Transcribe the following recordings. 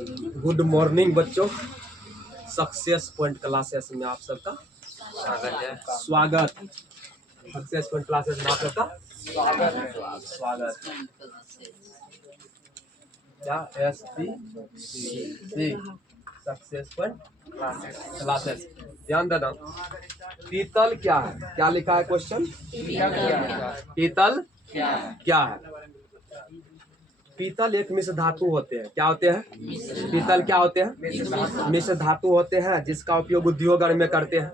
Good morning बच्चों, success point classes में आप सबका स्वागत। सक्सेस पॉइंट क्लासेस में आप सबका स्वागत। क्या SPC सक्सेस पॉइंट क्लासेस। ध्यान देना, पीतल क्या है? क्या लिखा है क्वेश्चन? पीतल क्या है? पीतल एक मिश्र धातु होते हैं। क्या होते हैं? पीतल क्या होते हैं? मिश्र धातु होते हैं, जिसका उपयोग उद्योग में करते हैं।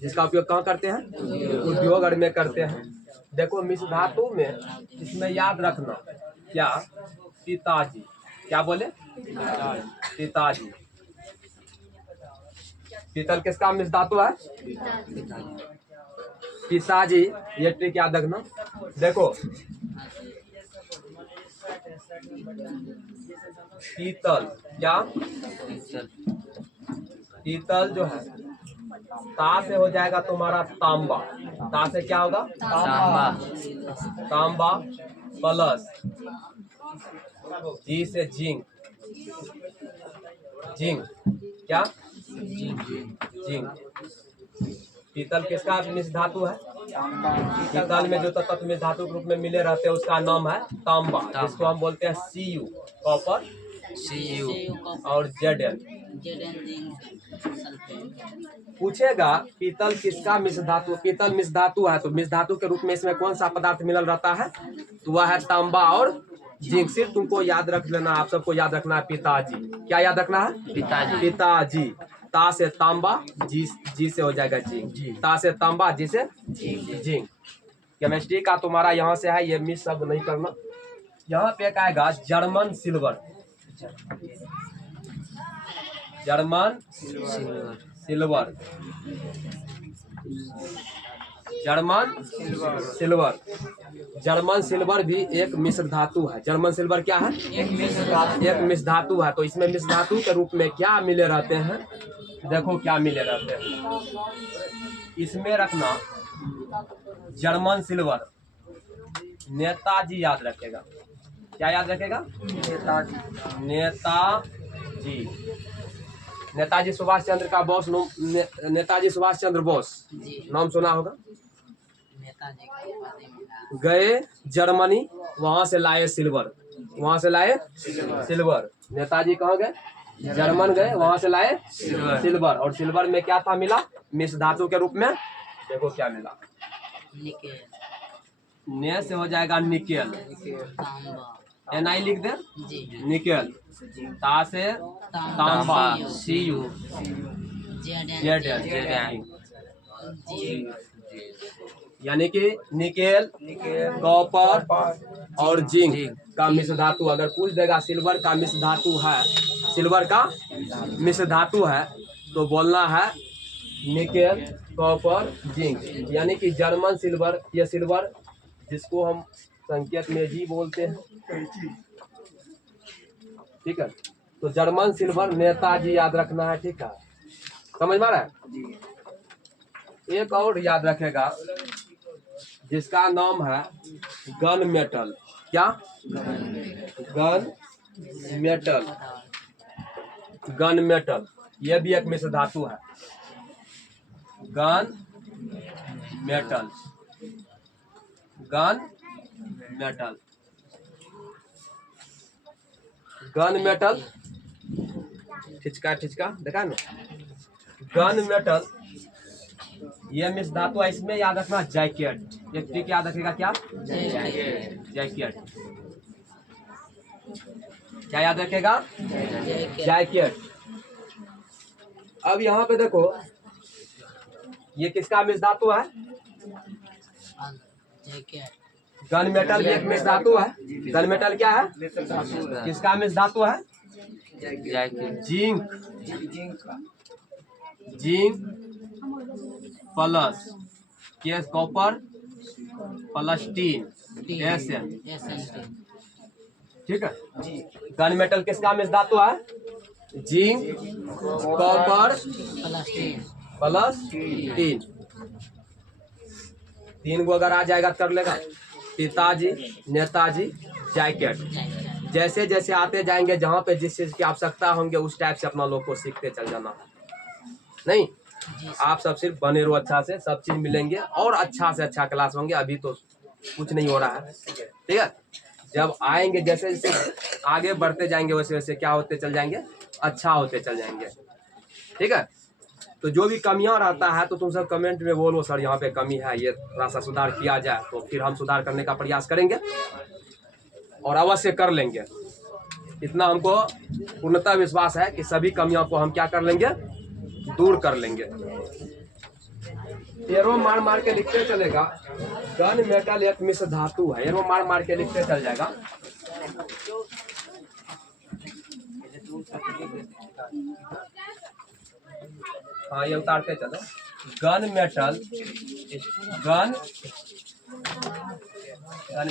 जिसका उपयोग कहाँ करते हैं? उद्योग में करते हैं। देखो, मिश्र धातु में इसमें याद रखना, क्या पिताजी, क्या बोले? पिताजी। पीतल किसका मिश्र धातु है? पिताजी। ये ट्रिक याद रखना। देखो, पीतल क्या? पीतल जो है, ता से हो जाएगा तुम्हारा तांबा। ता से क्या होगा? तांबा प्लस जी से जिंक। जिंक क्या? जिंक। पीतल किसका मिश्र धातु है? पीतल में जो तत्व मिश्र धातु के रूप में मिले रहते हैं उसका नाम है तांबा, जिसको हम बोलते हैं Cu, कॉपर, Cu और Zn। पूछेगा पीतल किसका मिश्र धातु? पीतल मिश्र धातु है, तो मिश्र धातु के रूप में इसमें कौन सा पदार्थ मिलल रहता है? तो वह है तांबा और जिंक। सिर्फ तुमको याद रख लेना, आप सबको याद रखना है पिताजी। क्या याद रखना है? पिताजी। ता से तांबा, जी से हो जाएगा जिंक। ता से तांबा, जी से जिंक। केमिस्ट्री का तुम्हारा यहाँ से है, ये मिस सब नहीं करना। यहाँ पे एक आएगा German silver. German silver. German silver. German silver भी एक मिश्र धातु है। जर्मन सिल्वर क्या है? एक मिश्र धातु है। तो इसमें मिश्र धातु के रूप में क्या मिले रहते हैं? देखो क्या मिले रहते हैं। इसमें रखना जर्मन सिल्वर। नेताजी याद रखेगा। क्या याद रखेगा? नेताजी। नेताजी सुभाष चंद्र का बॉस, नेताजी सुभाष चंद्र बोस नाम सुना होगा। गए जर्मनी, वहां से लाए सिल्वर। वहां से लाए सिल्वर। नेताजी कहाँ गए? जर्मन गए, वहां से लाए सिल्वर। और सिल्वर में क्या था मिला? मिश्र धातु के रूप में। देखो क्या मिला? ने से हो जाएगा निकेल। NI लिख दे, निकेल। ता से तांबा, Cu, Zn। यानी कि निकेल, कॉपर और जिंक का मिश्र धातु। अगर पूछ देगा सिल्वर का मिश्र धातु है, सिल्वर का मिश्र धातु है, तो बोलना है निकेल, कॉपर, जिंक। यानी कि जर्मन सिल्वर, ये सिल्वर जिसको हम संकेत में जी बोलते हैं, ठीक है। तो जर्मन सिल्वर नेताजी याद रखना है, ठीक है। समझ में आ रहा है? एक और याद रखेगा जिसका नाम है गन मेटल। क्या? Gun metal. गन मेटल यह भी एक मिश्र धातु है। Gun metal. Gun metal. Gun metal. ठिचका देखा ना? गन मेटल ये मिश्र धातु है। इसमें याद रखना जैकेट। एक ट्रिक याद रखेगा, क्या? जैकेट। क्या याद रखेगा? जैकेट। अब यहाँ पे देखो, ये किसका मिश्र धातु है? गन मेटल भी एक मिश्र धातु है। गन मेटल क्या है? किसका मिश्र धातु है? Zinc. Zinc plus case copper plus tin, Sn। ठीक है। गन मेटल किसका मिश्र धातु है? Zinc, copper plus tin. तीन को अगर आ जाएगा कर लेगा। पिताजी, नेताजी, जैकेट। जैसे जैसे आते जाएंगे जहाँ पे जिस चीज़ की आवश्यकता होंगे उस टाइप से अपना लोग को सीखते चल जाना नहीं। आप सब सिर्फ बने रहो अच्छा से, सब चीज़ मिलेंगे और अच्छा से अच्छा क्लास होंगे। अभी तो कुछ नहीं हो रहा है, ठीक है। जब आएंगे जैसे जैसे आगे बढ़ते जाएंगे वैसे वैसे क्या होते चल जाएंगे, अच्छा होते चल जाएंगे, ठीक है। तो जो भी कमियां रहता है तो तुम सब कमेंट में बोलो सर यहाँ पे कमी है, ये थोड़ा सा सुधार किया जाए, तो फिर हम सुधार करने का प्रयास करेंगे और अवश्य कर लेंगे। इतना हमको पूर्णतः विश्वास है कि सभी कमियों को हम क्या कर लेंगे, दूर कर लेंगे। एरो मार मार के लिखते चलेगा। गन मेटल एक मिश्र धातु है, एरो मार मार के लिखते चल जाएगा। हाँ ये उतारते चलो। गन मेटल, गन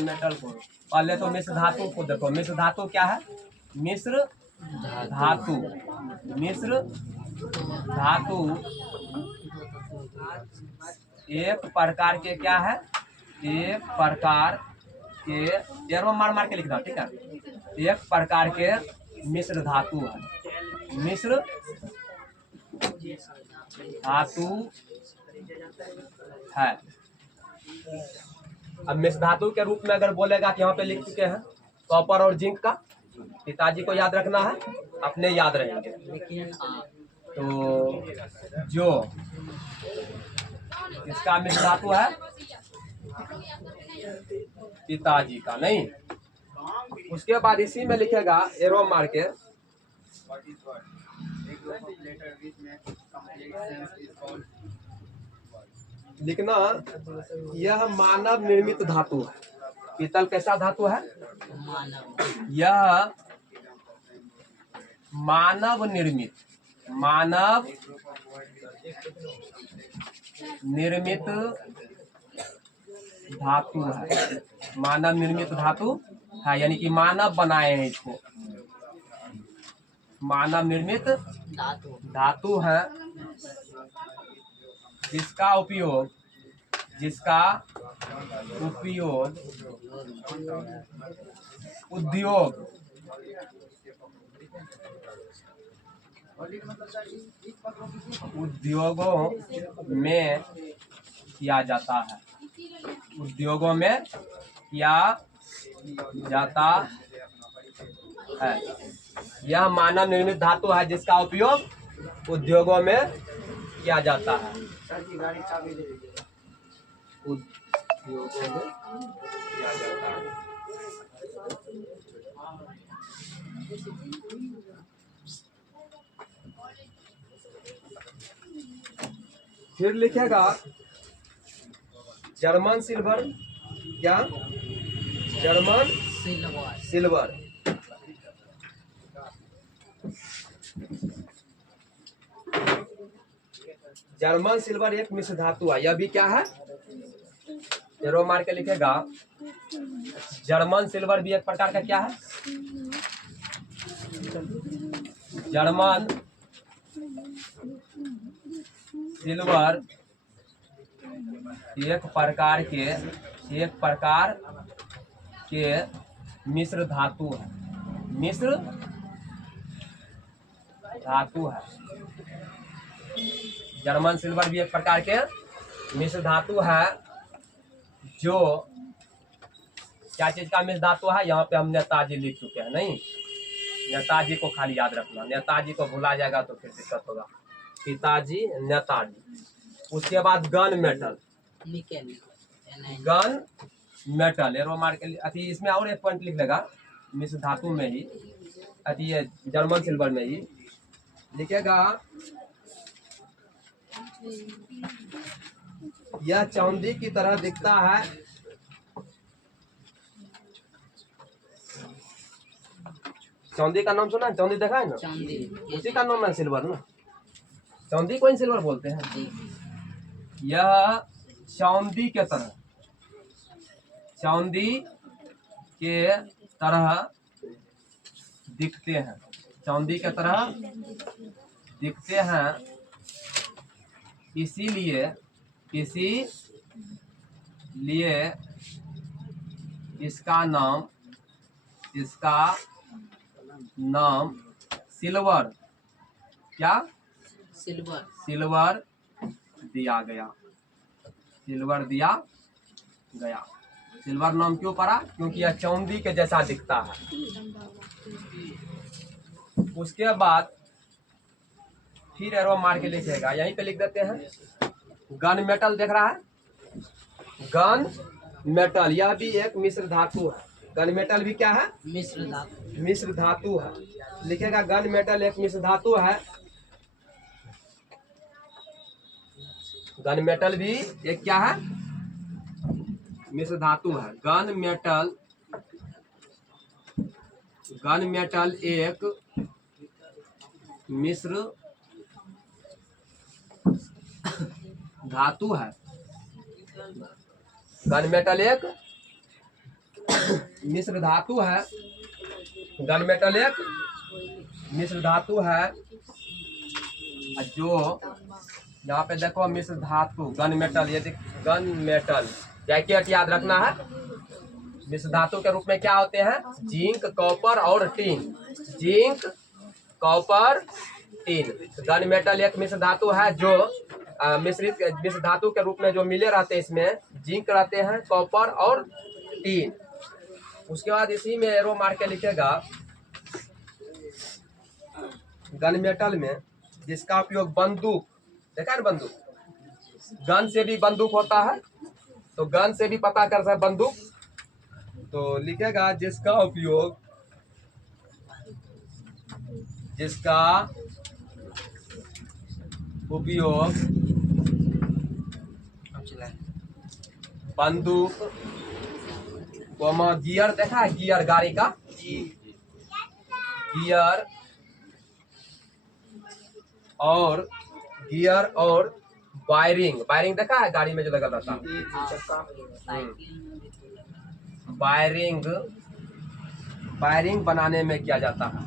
मेटल को पहले तो मिश्र धातु को देखो। मिश्र धातु क्या है, मिश्र धातु। मिश्र धातु एक प्रकार के क्या है, एक प्रकार के, एरो मार मार के लिखना, ठीक है। एक प्रकार के मिश्र धातु है, मिश्र धातु है। अब मिश्र धातु के रूप में अगर बोलेगा कि यहाँ पे लिख चुके हैं कॉपर और जिंक का, पिताजी को याद रखना है, अपने याद रहेंगे। तो जो इसका मिश्र धातु है पिताजी का, नहीं। उसके बाद इसी में लिखेगा एरो मार के, लिखना यह मानव निर्मित धातु है। पीतल कैसा धातु है, यह मानव निर्मित, मानव निर्मित धातु है। मानव निर्मित धातु है, यानी कि मानव बनाए हैं इसको, मानव निर्मित धातु है। जिसका उपयोग, जिसका उपयोग उद्योग, उद्योगों में किया जाता है, उद्योगों में किया जाता है। यह मानव निर्मित धातु है जिसका उपयोग उद्योगों में किया जाता है, उद्योगों में किया जाता है। फिर लिखेगा जर्मन सिल्वर, क्या, जर्मन सिल्वर। जर्मन सिल्वर एक मिश्र धातु है। यह भी क्या है, एरो मार के लिखेगा। जर्मन सिल्वर भी एक प्रकार का क्या है, जर्मन सिल्वर एक प्रकार के मिश्र धातु है, मिश्र धातु है। जर्मन सिल्वर भी एक प्रकार के मिश्र धातु है। जो क्या चीज का मिश्र धातु है, यहाँ पे हम नेताजी लिख चुके हैं, नहीं। नेताजी को खाली याद रखना, नेताजी को भुला जाएगा तो फिर दिक्कत होगा। पिताजी, नेताजी। उसके बाद gun metal, gun metal, arrow मार के अति इसमें और एक पॉइंट लिख लेगा, मिश्र धातु में ही, अति ये जर्मन सिल्वर में ही लिखेगा। यह चांदी की तरह दिखता है, चांदी का नाम सुना है, चांदी देखा है ना, चांदी उसी का नाम है सिल्वर ना। चांदी को ही सिल्वर बोलते हैं। यह चांदी के तरह, चांदी के तरह दिखते हैं, चांदी के तरह दिखते हैं। इसीलिए इसका नाम नाम सिल्वर, क्या सिल्वर, सिल्वर दिया गया, सिल्वर दिया गया। सिल्वर नाम क्यों पड़ा? क्योंकि यह चांदी के जैसा दिखता है। उसके बाद फिर एरो मार के लिखेगा, यहीं पे लिख देते हैं गन मेटल, देख रहा है गन मेटल, यह भी एक मिश्र धातु है। गन मेटल भी क्या है? मिश्र धातु, मिश्र धातु है। लिखेगा गन मेटल एक मिश्र धातु है। गन मेटल भी एक क्या है? मिश्र धातु है। गन मेटल, गन मेटल एक मिश्र धातु है। गन मेटल एक मिश्र धातु है। गन मेटल एक मिश्र धातु है। जो यहाँ पे देखो मिश्र धातु गन मेटल, ये गन मेटल जैकेट याद रखना है। मिश्र धातु के रूप में क्या होते हैं? जिंक, कॉपर और tin. Zinc, copper, tin. Gun metal एक मिश्र धातु है जो मिश्रित मिश्र धातु के रूप में जो मिले रहते हैं, इसमें जिंक रहते हैं, कॉपर और टीन। उसके बाद इसी में एरो मार के लिखेगा गन मेटल में जिसका उपयोग बंदूक, देखा है बंदूक, गन से भी बंदूक होता है, तो गन से भी पता कर सकते बंदूक, तो लिखेगा जिसका उपयोग, जिसका उपयोग बंदूक, गियर, देखा है गियर गाड़ी का, गियर और गियर और वायरिंग, वायरिंग देखा है गाड़ी में जो लगा रहता है, वायरिंग, वायरिंग बनाने में किया जाता है।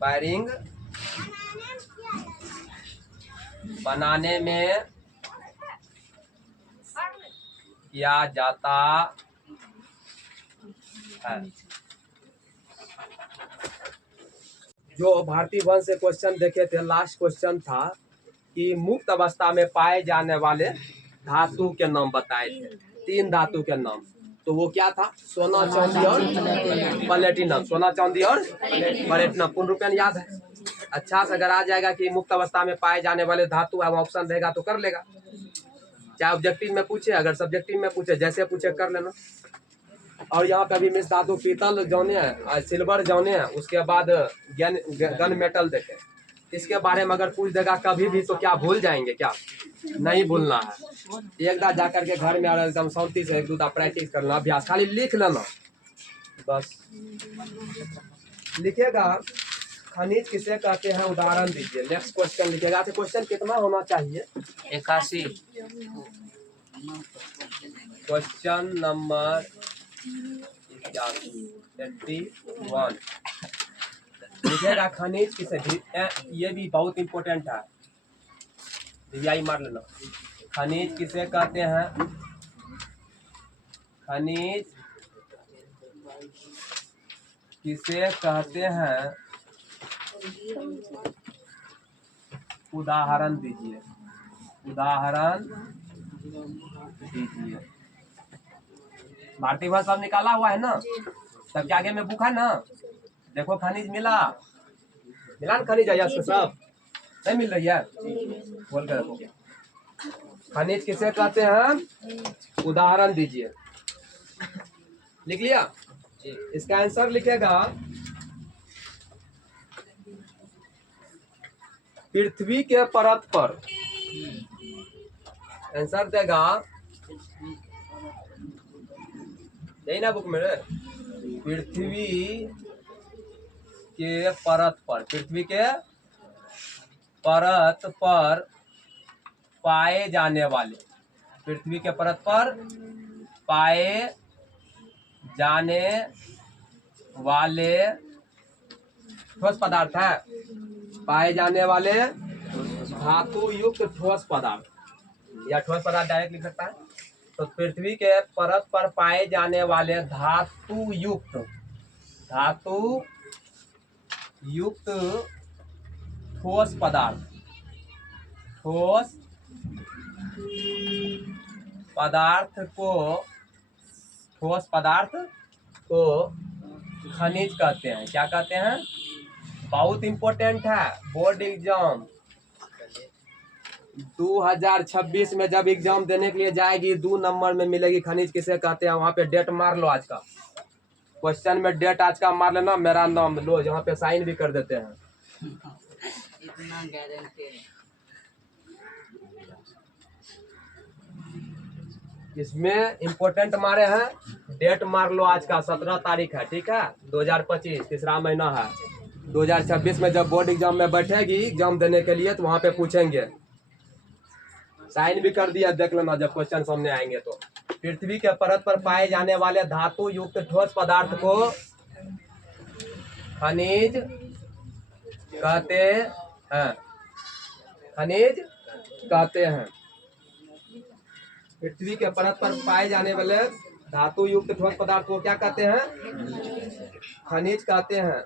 वायरिंग बनाने में किया जाता है। जो भारतीय वन से क्वेश्चन देखे थे, लास्ट क्वेश्चन था कि मुक्त अवस्था में पाए जाने वाले धातु के नाम बताए थे, 3 धातु के नाम। तो वो क्या था? सोना, चांदी और प्लेटिनम। सोना, चांदी और प्लेटिनम। पूर्ण रूपेण याद है। अच्छा से अगर आ जाएगा कि मुक्त अवस्था में पाए जाने वाले धातु है, वो ऑप्शन देगा तो कर लेगा। चाहे ऑब्जेक्टिव में पूछे, अगर सब्जेक्टिव में पूछे, जैसे पूछे कर लेना। और यहाँ पे अभी मिश्र धातु पीतल जाने हैं, सिल्वर जाने हैं, उसके बाद गन मेटल देखे। इसके बारे में अगर पूछ देगा कभी भी तो क्या भूल जाएंगे? क्या नहीं भूलना है। एक बार जाकर के घर में एकदम शांति से 1-2 बार प्रैक्टिस करना, अभ्यास, खाली लिख लेना बस। लिखेगा खनिज किसे कहते हैं, उदाहरण दीजिए। नेक्स्ट क्वेश्चन लिखेगा। तो क्वेश्चन कितना होना चाहिए? 81। क्वेश्चन नंबर 81 लिखेगा खनिज किसे, ये भी बहुत इंपॉर्टेंट है, दिव्याई मार लेना। खनिज किसे कहते हैं? खनिज किसे कहते हैं? उदाहरण दीजिए, उदाहरण दीजिए। भारतीय भाषा निकाला हुआ है ना, सबके आगे में बुक है ना, देखो खनिज मिला, मिला ना खनिज है सब, नहीं मिल रही है? बोल कर देखो खनिज किसे कहते हैं, उदाहरण दीजिए। लिख लिया? इसका आंसर लिखेगा पृथ्वी के परत पर। आंसर देगा यही ना बुक में, पृथ्वी के परत पर, पृथ्वी के परत पर पाए जाने वाले, पृथ्वी के परत पर पाए जाने वाले ठोस पदार्थ है, पाए जाने वाले धातु युक्त ठोस पदार्थ, या ठोस पदार्थ डायरेक्ट लिख सकता है। तो पृथ्वी के परत पर पाए जाने वाले धातु युक्त, धातु युक्त ठोस पदार्थ, ठोस पदार्थ को, ठोस पदार्थ को खनिज कहते हैं। क्या कहते हैं? बहुत इंपॉर्टेंट है, बोर्ड एग्जाम 2026 में जब एग्जाम देने के लिए जाएगी 2 नंबर में मिलेगी खनिज किसे कहते हैं। वहां पे डेट मार लो आज का, क्वेश्चन में डेट आज का मार लेना, मेरा नाम लो, यहाँ पे साइन भी कर देते हैं। इतना गारंटी है। इसमें इम्पोर्टेंट मारे हैं, डेट मार लो आज का 17 तारीख है, ठीक है, 2025 तीसरा महीना है। 2026 में जब बोर्ड एग्जाम में बैठेगी एग्जाम देने के लिए तो वहां पे पूछेंगे, साइन भी कर दिया, देख लेना जब क्वेश्चन सामने आएंगे तो। पृथ्वी के परत पर पाए जाने वाले धातु युक्त ठोस पदार्थ को खनिज कहते हैं, खनिज कहते हैं। पृथ्वी के परत पर पाए जाने वाले धातु युक्त ठोस पदार्थ को क्या कहते हैं? खनिज कहते हैं।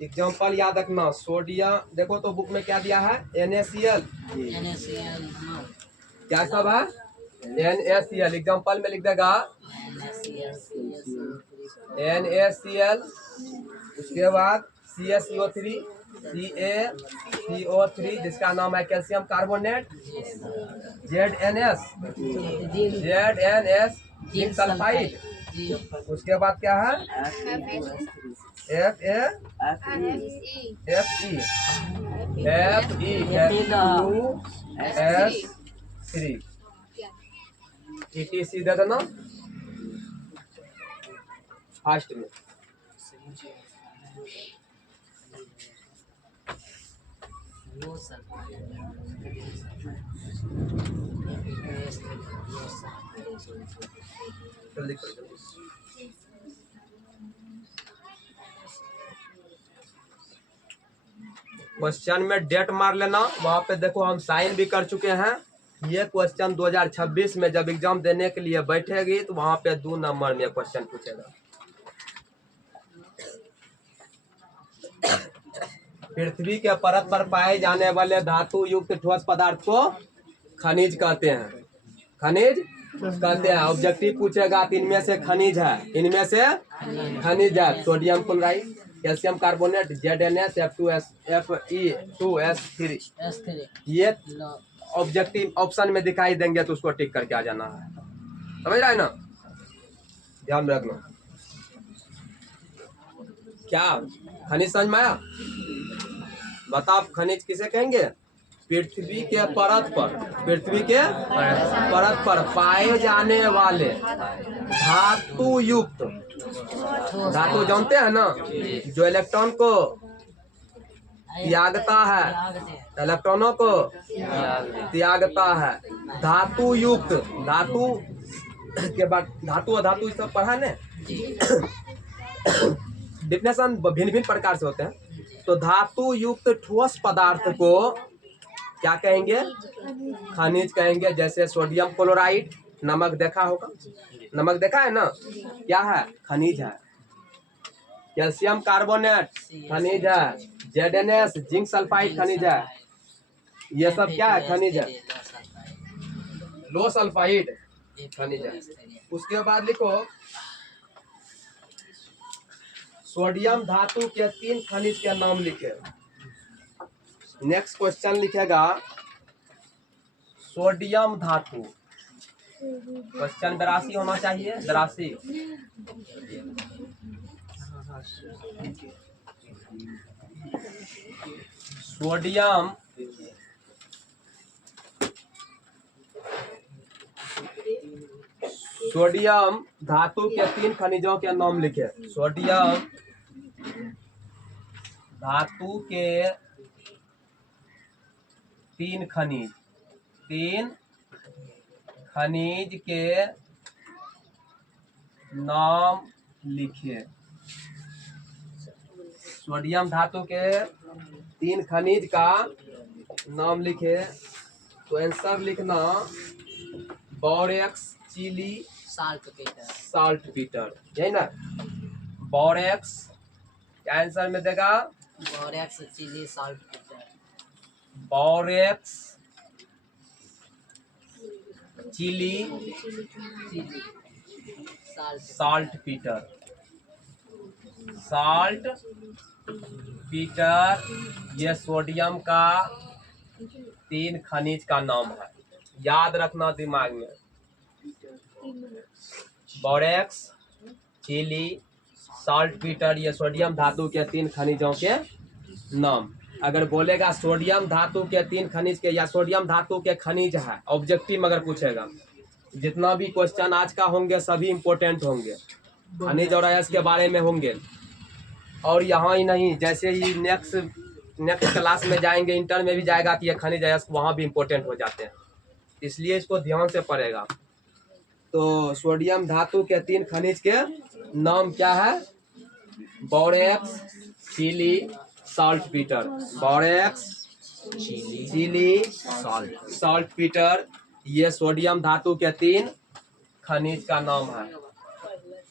एग्जाम्पल याद रखना, सोडियम, देखो तो बुक में क्या दिया है, NaCl, NaCl, हाँ, क्या सब है, NaCl। एग्जाम्पल में लिख देगा NaCl, उसके बाद CaCO3, CaCO3 जिसका नाम है calcium carbonate, ZNS, zinc sulphide, उसके बाद क्या है Fe2S3 ETC दे देना फास्ट में। लो सल्फाइड, जल्दी कर दो। क्वेश्चन में डेट मार लेना, वहां पे देखो हम साइन भी कर चुके हैं। ये क्वेश्चन 2026 में जब एग्जाम देने के लिए बैठेगी तो वहां पे 2 नंबर में क्वेश्चन पूछेगा। पृथ्वी के परत पर पाए जाने वाले धातु युक्त ठोस पदार्थ को खनिज कहते हैं, खनिज कहते हैं। ऑब्जेक्टिव पूछेगा तो इनमें से खनिज है, इनमें से खनिज है, sodium chloride, calcium carbonate, ZNS, Fe2S3, ये ऑब्जेक्टिव ऑप्शन में दिखाई देंगे तो उसको टिक करके आ जाना है। समझ रहा है ना, ध्यान में रखना। क्या खनिज समझ में आया? बताओ खनिज किसे कहेंगे? पृथ्वी के परत पर, पृथ्वी के परत पर पाए जाने वाले धातु युक्त, धातु जानते हैं ना, जो इलेक्ट्रॉन को त्यागता है, इलेक्ट्रॉनों को त्यागता है, धातु युक्त, धातु के बाद धातु अधातु सब पढ़ा ने, डिफिनेशन भिन्न भिन्न प्रकार से होते हैं। तो धातु युक्त ठोस पदार्थ को क्या कहेंगे? खनिज कहेंगे। जैसे सोडियम क्लोराइड, नमक देखा होगा, नमक देखा है ना, क्या है? खनिज है। कैल्शियम कार्बोनेट खनिज है, ZNS जिंक सल्फाइड खनिज है। ये सब क्या है? खनिज है। लो सल्फाइड खनिज है। उसके बाद लिखो सोडियम धातु के 3 खनिज के नाम लिखे। नेक्स्ट क्वेश्चन लिखेगा सोडियम धातु, क्वेश्चन 82 होना चाहिए, 82। सोडियम सोडियम धातु के 3 खनिजों के नाम लिखे। सोडियम धातु के 3 खनिज, 3 खनिज के नाम लिखिए। सोडियम धातु के 3 खनिज का नाम लिखे। तो आंसर लिखना बोरेक्स, चिली, साल्ट पीटर, यही ना, बोरेक्स क्या आंसर में देगा? Borax Chile saltpetre borax Chile Chile salt saltpetre saltpetre ये सोडियम का 3 खनिज का नाम है, याद रखना दिमाग में। बोरेक्स चिली साल्ट पीटर ये सोडियम धातु के 3 खनिजों के नाम। अगर बोलेगा सोडियम धातु के 3 खनिज के या सोडियम धातु के खनिज है, ऑब्जेक्टिव अगर पूछेगा, जितना भी क्वेश्चन आज का होंगे सभी इंपॉर्टेंट होंगे, खनिज और अयस्क के बारे में होंगे। और यहाँ ही नहीं, जैसे ही नेक्स्ट क्लास में जाएंगे, इंटर में भी जाएगा कि ये खनिज अयस्क वहाँ भी इंपॉर्टेंट हो जाते हैं, इसलिए इसको ध्यान से पढ़ेगा। तो सोडियम धातु के 3 खनिज के नाम क्या है? Borax Chile saltpetre. Borax Chile saltpetre ये सोडियम धातु के 3 खनिज का नाम है।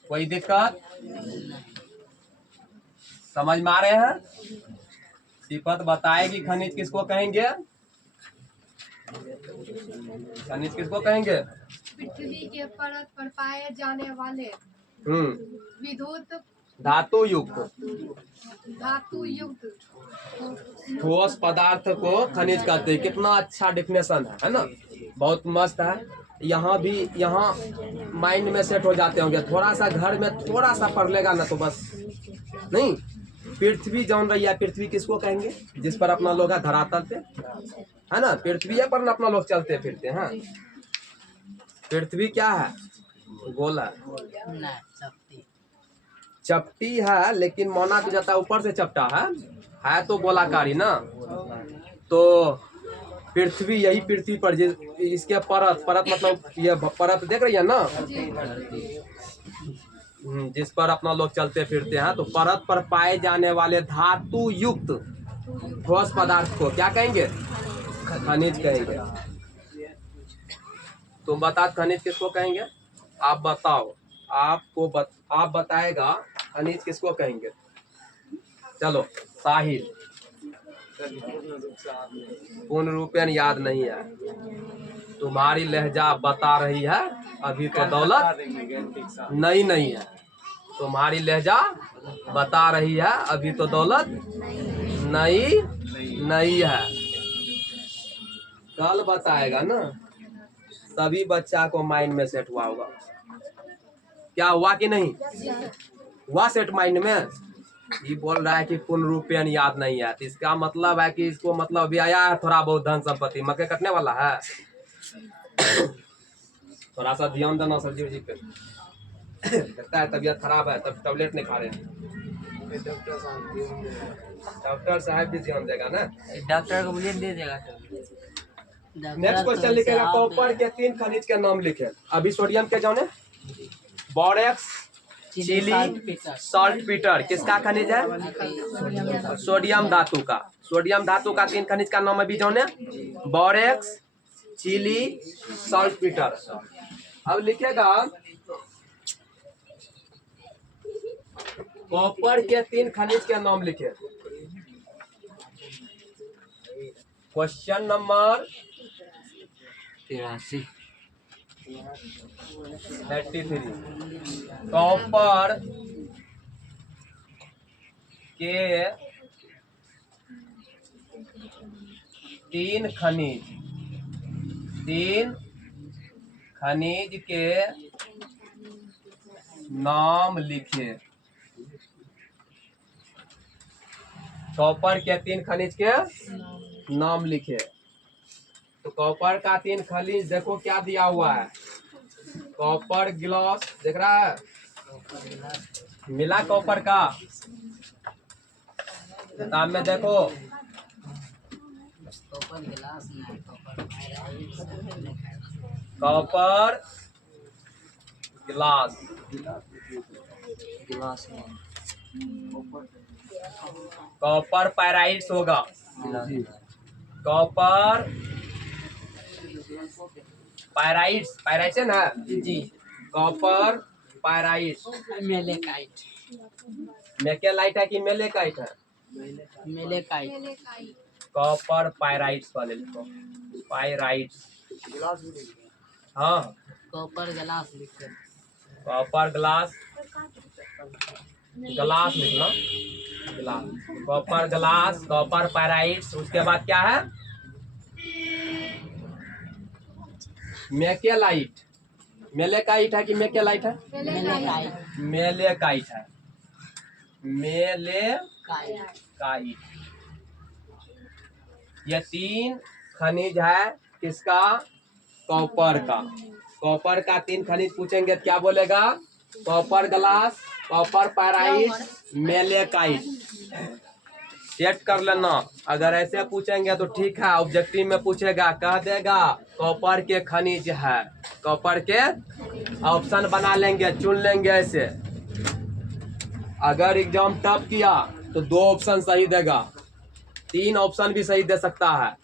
कोई दिक्कत समझ में आ रहे हैं? सिफत बताएगी खनिज किसको कहेंगे? खनिज किसको कहेंगे? पृथ्वी के परत पर पाए जाने वाले विद्युत धातु युक्त धातु युक्त ठोस पदार्थ को खनिज कहते हैं। कितना अच्छा डिफिनेशन है ना? बहुत मस्त है। यहाँ भी, यहाँ माइंड में सेट हो जाते होंगे। थोड़ा सा घर में थोड़ा सा पढ़ लेगा ना तो बस नहीं। पृथ्वी जान रही है, पृथ्वी किसको कहेंगे? जिस पर अपना लोग है धरातल पे, है ना? पृथ्वी पर ना अपना लोग चलते फिरते हैं। पृथ्वी क्या है? गोल है, ना चपटी चपटी है, लेकिन माना भी जाता है ऊपर से चपटा है तो गोलाकारी ना। तो पृथ्वी, यही पृथ्वी पर इसके परत मतलब ये परत देख रही है ना, जिस पर अपना लोग चलते फिरते हैं, तो परत पर पाए जाने वाले धातु युक्त ठोस पदार्थ को क्या कहेंगे? खनिज कहेंगे। तुम बता खनिज किसको कहेंगे? आप बताओ, आप बताएगा खनिज किसको कहेंगे? चलो साहिल, पूर्ण रूपेण याद नहीं है, तुम्हारी लहजा बता रही है अभी तो दौलत नहीं है। तुम्हारी लहजा बता रही है अभी तो दौलत नहीं है। कल बताएगा ना, सभी बच्चा को माइंड में सेट हुआ होगा। क्या हुआ कि नहीं हुआ सेट माइंड में? ये बोल रहा है कि पूर्ण रूपेण याद नहीं है, तो इसका मतलब है कि इसको मतलब अभी आया है थोड़ा बहुत धन संपत्ति, मक्के कटने वाला है। थोड़ा सा ध्यान देना सब्जी उब्जी पे। लगता है तबीयत खराब है, तब टैबलेट नहीं खा रहे हैं। डॉक्टर साहब भी ध्यान देगा ना। डॉक्टर को बोलिए दे देगा। नेक्स्ट क्वेश्चन लिखेगा, कॉपर के 3 खनिज के नाम लिखे। अभी सोडियम के जाने, बोरेक्स चिली साल्ट पीटर किसका खनिज है? सोडियम धातु का। सोडियम धातु का 3 खनिज का नाम अभी जाने, बोरेक्स चिली साल्ट पीटर। अब लिखेगा कॉपर के 3 खनिज के नाम लिखे। क्वेश्चन नंबर 83 कॉपर के 3 खनिज के नाम लिखे। कॉपर के 3 खनिज के नाम लिखे। तो कॉपर का 3 खनिज देखो क्या दिया हुआ है। कॉपर गिलास देख रहा है, मिला कॉपर का किताब में देखो। कॉपर गिलास नहीं, कॉपर गिलास गिलास कॉपर पैराइट्स होगा। कॉपर पैराइट्स है ना जी। कॉपर पैराइट्स मेलेकाइट मेकेलाइट है कि मेलेकाइट है? मेलेकाइट। मेलेकाइट। कॉपर पायराइट्स वाले लिखो, पायराइट्स। हाँ, कॉपर ग्लास लिखे। कॉपर ग्लास, ग्लास लिखना, glass, copper glass, copper pyrites. उसके बाद क्या है? मेकेलाइट। मेलेकाइट है कि मेकेलाइट है? मेलेकाइट। मेलेकाइट है, मेलेकाइट। काइट। ये 3 खनिज है किसका? कॉपर का। कॉपर का 3 खनिज पूछेंगे तो क्या बोलेगा? Copper glass, copper pyrite, malachite. Set कर लेना। अगर ऐसे पूछेंगे तो ठीक है, ऑब्जेक्टिव में पूछेगा कह देगा कॉपर के खनिज है, कॉपर के ऑप्शन बना लेंगे, चुन लेंगे ऐसे। अगर एग्जाम टफ किया तो 2 ऑप्शन सही देगा, 3 ऑप्शन भी सही दे सकता है,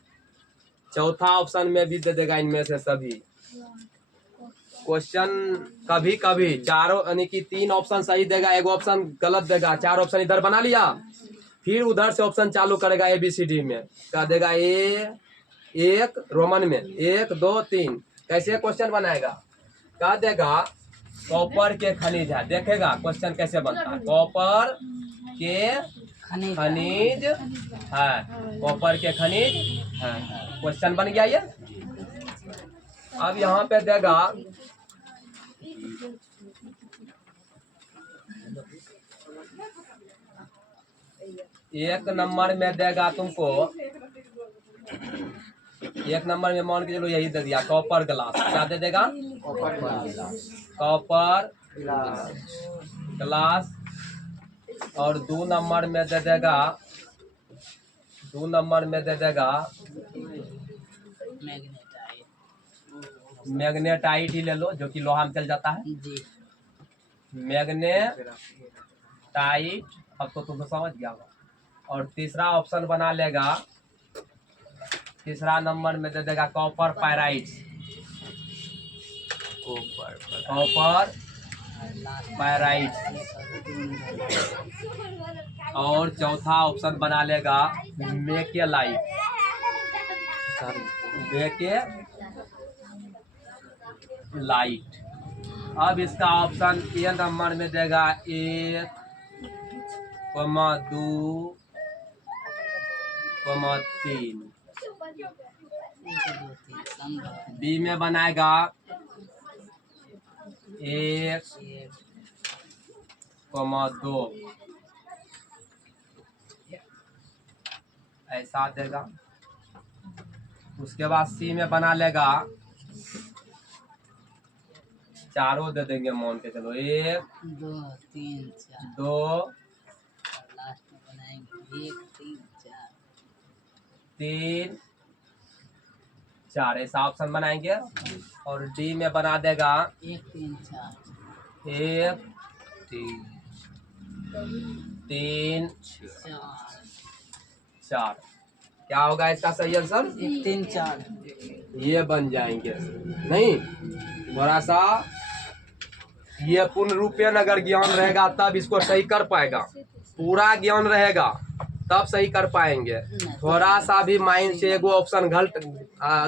चौथा ऑप्शन में भी दे देगा इनमें से सभी। क्वेश्चन कभी कभी चारों यानी कि 3 ऑप्शन सही देगा, 1 ऑप्शन गलत देगा, 4 ऑप्शन इधर बना लिया, फिर उधर से ऑप्शन चालू करेगा ABCD में, कह देगा एक रोमन में 1 2 3। कैसे क्वेश्चन बनाएगा? कह देगा कॉपर के खनिज है, देखेगा क्वेश्चन कैसे बनता है। कॉपर के खनिज है, कॉपर के खनिज है, क्वेश्चन बन गया ये। अब यहाँ पे देगा एक नंबर में देगा तुमको, 1 नंबर में मान के चलो यही दे दिया कॉपर ग्लास। क्या दे देगा? Copper glass. और 2 नंबर में दे देगा, 2 नंबर में दे देगा मैग्नेटाइट। मैग्नेटाइट ही ले लो, जो कि लोहा में चल जाता है। जी। मैग्नेटाइट, अब तो तुम समझ गया होगा। और तीसरा ऑप्शन बना लेगा, तीसरा नंबर में दे देगा कॉपर पायराइट्स, कॉपर पायराइट्स। और चौथा ऑप्शन बना लेगा मेकेलाइट, मेकेलाइट। अब इसका ऑप्शन ए नंबर में देगा 1, 2, 3। बी में बनाएगा 1, 2, ऐसा देगा। उसके बाद सी में बना लेगा, चारों दे देंगे मान के चलो, 1 2 3 4। 2 लास्ट में बनाएंगे 1 3 4। 3 4 ऐसा ऑप्शन बनाएंगे। और डी में बना देगा 1 3 4। 1 3 4। क्या होगा इसका सही आंसर? 1 3 4। ये बन जाएंगे। नहीं, थोड़ा सा ये पूर्ण रूपेण अगर ज्ञान रहेगा तब इसको सही कर पाएगा, पूरा ज्ञान रहेगा तब सही कर पाएंगे। थोड़ा सा भी माइंड से एगो ऑप्शन गलत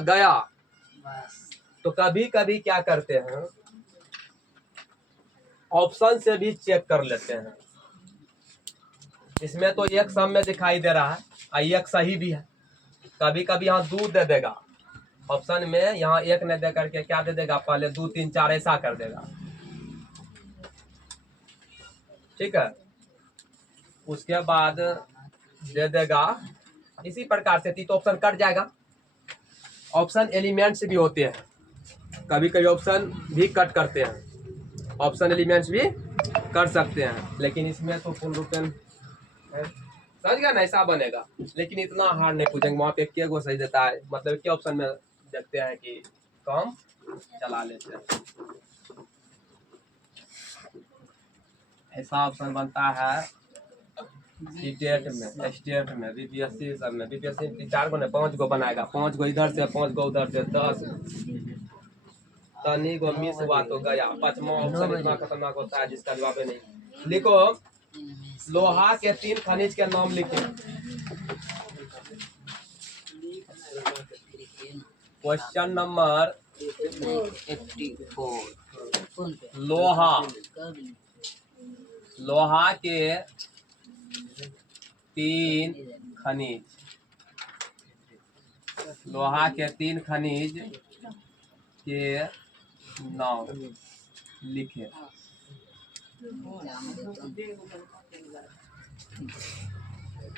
गया बस। तो कभी कभी क्या करते हैं, ऑप्शन से भी चेक कर लेते हैं। इसमें तो एक सब में दिखाई दे रहा है और एक सही भी है। कभी कभी यहाँ 2 दे देगा ऑप्शन में, यहाँ 1 नहीं दे करके क्या दे देगा, पहले 2 3 4 ऐसा कर देगा। ठीक है, उसके बाद दे देगा इसी प्रकार से, तो ऑप्शन कट जाएगा। ऑप्शन एलिमेंट्स भी होते हैं, कभी कभी ऑप्शन भी कट करते हैं, ऑप्शन एलिमेंट्स भी कर सकते हैं, लेकिन इसमें तो पूर्ण रूपेण समझ गया ना, ऐसा बनेगा। लेकिन इतना हार्ड नहीं पूछेंगे, वहाँ पे क्या गो सही देता है, मतलब क्या ऑप्शन में देखते हैं कि काम चला लेते हैं। ऐसा ऑप्शन बनता है स्टेट में, बीपीएससी सब में। बीपीएससी 4 गो नहीं 5 गो बनाएगा, 5 गो इधर से 5 गो उधर से, 10 तनी गो मिस हुआ तो गया। 5वां ऑप्शन इतना खतरनाक होता है जिसका जवाब नहीं। लिखो इनमें से लोहा के 3 खनिज के नाम लिखे। लिखिए ना। क्वेश्चन नंबर 84 कौन पे लोहा। कब लोहा के 3 खनिज। लोहा के 3 खनिज के नाम लिखे।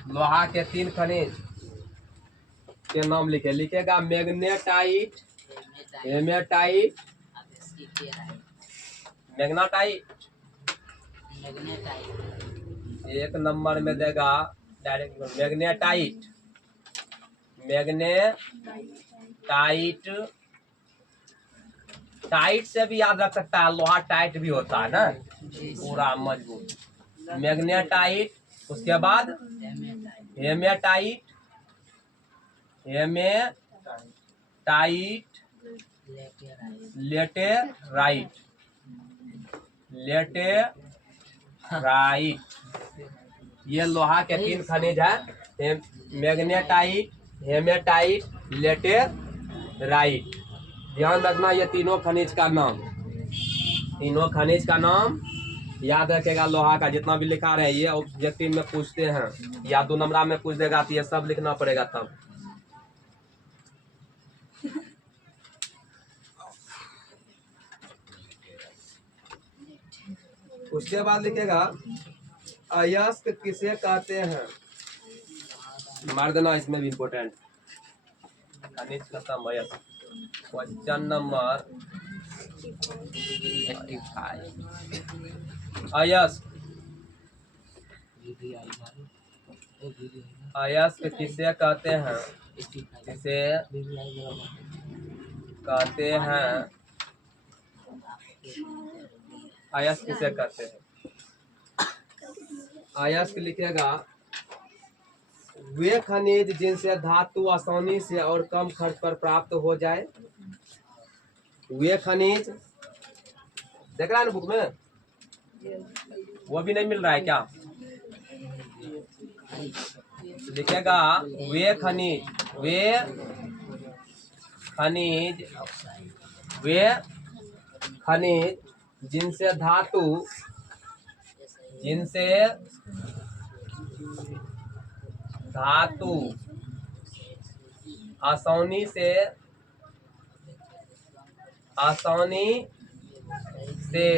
लोहा के 3 खनिज के नाम लिखे। लिखेगा मैग्नेटाइट, हेमेटाइट, मैग्नेटाइट। एक नंबर में देगा डायरेक्ट मैग्नेटाइट। मैग्नेटाइट, टाइट से भी याद रख सकता है, लोहा टाइट भी होता है ना, पूरा मजबूत। मैग्नेटाइट, उसके बाद हेमेटाइट, हेमेटाइट, लेटेराइट, लेटेराइट। ये लोहा के 3 खनिज है, मैग्नेटाइट, हेमेटाइट, लेटेराइट। ध्यान रखना ये तीनों खनिज का नाम, तीनों खनिज का नाम याद रखेगा। लोहा का जितना भी लिखा रहे, ये ऑब्जेक्टिव में पूछते हैं या 2 नंबर में पूछ देगा, तो ये सब लिखना पड़ेगा तब। उसके बाद लिखेगा अयस्क किसे कहते हैं। मार देना, इसमें भी इम्पोर्टेंट खनिज खत्म। अयस्क। क्वेश्चन नंबर 85 अयस्क। अयस्क किसे कहते हैं, किसे कहते हैं, अयस्क किसे कहते हैं। अयस्क लिखेगा वे खनिज जिनसे धातु आसानी से और कम खर्च पर प्राप्त हो जाए। वे खनिज देख रहा है ना बुक में, वो भी नहीं मिल रहा है क्या। लिखेगा वे खनिज, वे खनिज, वे खनिज जिनसे धातु, जिनसे धातु आसानी से, आसानी से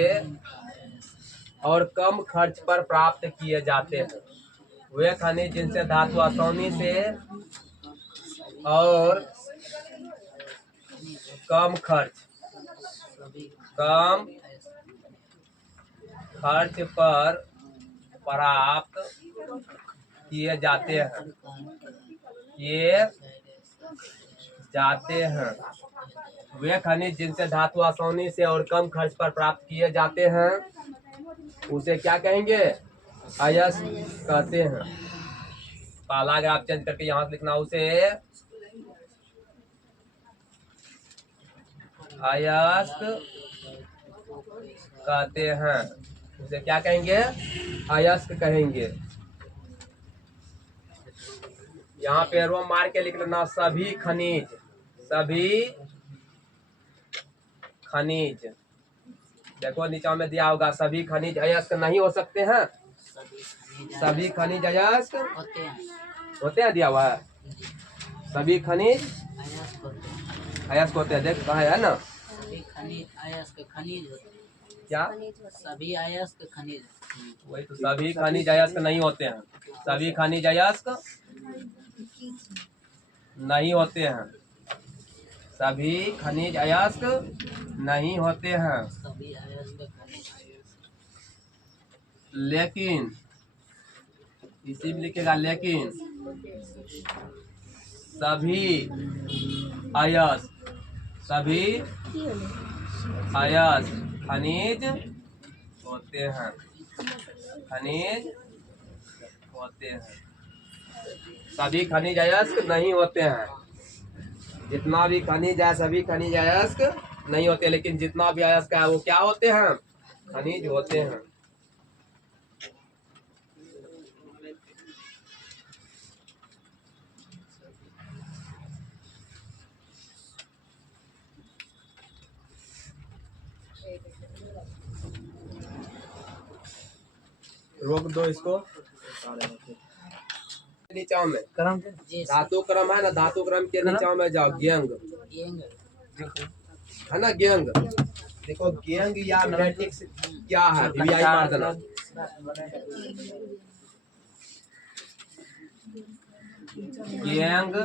और कम खर्च पर प्राप्त किए जाते हैं। वे खनिज जिनसे धातु आसानी से और कम खर्च पर प्राप्त किए जाते हैं, किए जाते हैं। वे खनिज जिनसे धातु आसानी से और कम खर्च पर प्राप्त किए जाते हैं, उसे क्या कहेंगे, अयस्क कहते हैं। पहला ग्राफ चेंज करके यहाँ से लिखना, उसे अयस्क कहते हैं। उसे क्या कहेंगे, अयस्क कहेंगे। यहाँ पे रो मार के लिख लेना सभी खनिज, सभी खनिज। देखो नीचे में दिया होगा सभी खनिज अयस्क नहीं हो सकते हैं। सभी खनिज अयस्क होते हैं, दिया हुआ है। सभी खनिज अयस्क होते हैं, देख कहा है ना। सभी खनिज अयस्क खनिज होते हैं। क्या सभी अयस्क खनिज, वही तो, सभी खनिज अयस्क नहीं होते हैं। सभी खनिज अयस्क नहीं होते हैं। सभी खनिज अयस्क नहीं होते हैं। सभी अयस्क खनिज, लेकिन, इसी में लिखेगा लेकिन सभी अयस्क, सभी अयस्क खनिज होते हैं, खनिज होते हैं। सभी खनिज अयस्क नहीं होते हैं। जितना भी खनिज है सभी खनिज अयस्क नहीं होते, लेकिन जितना भी अयस्क है वो क्या होते हैं, खनिज होते हैं। रोक दो इसको। नीचा में क्रम जैसे धातु क्रम है ना, धातु क्रम के नीचा में जाओ, गेंग गेंग है ना, गेंग। देखो गेंग या मैट्रिक्स क्या है, वीवीआई मार देना। गेंग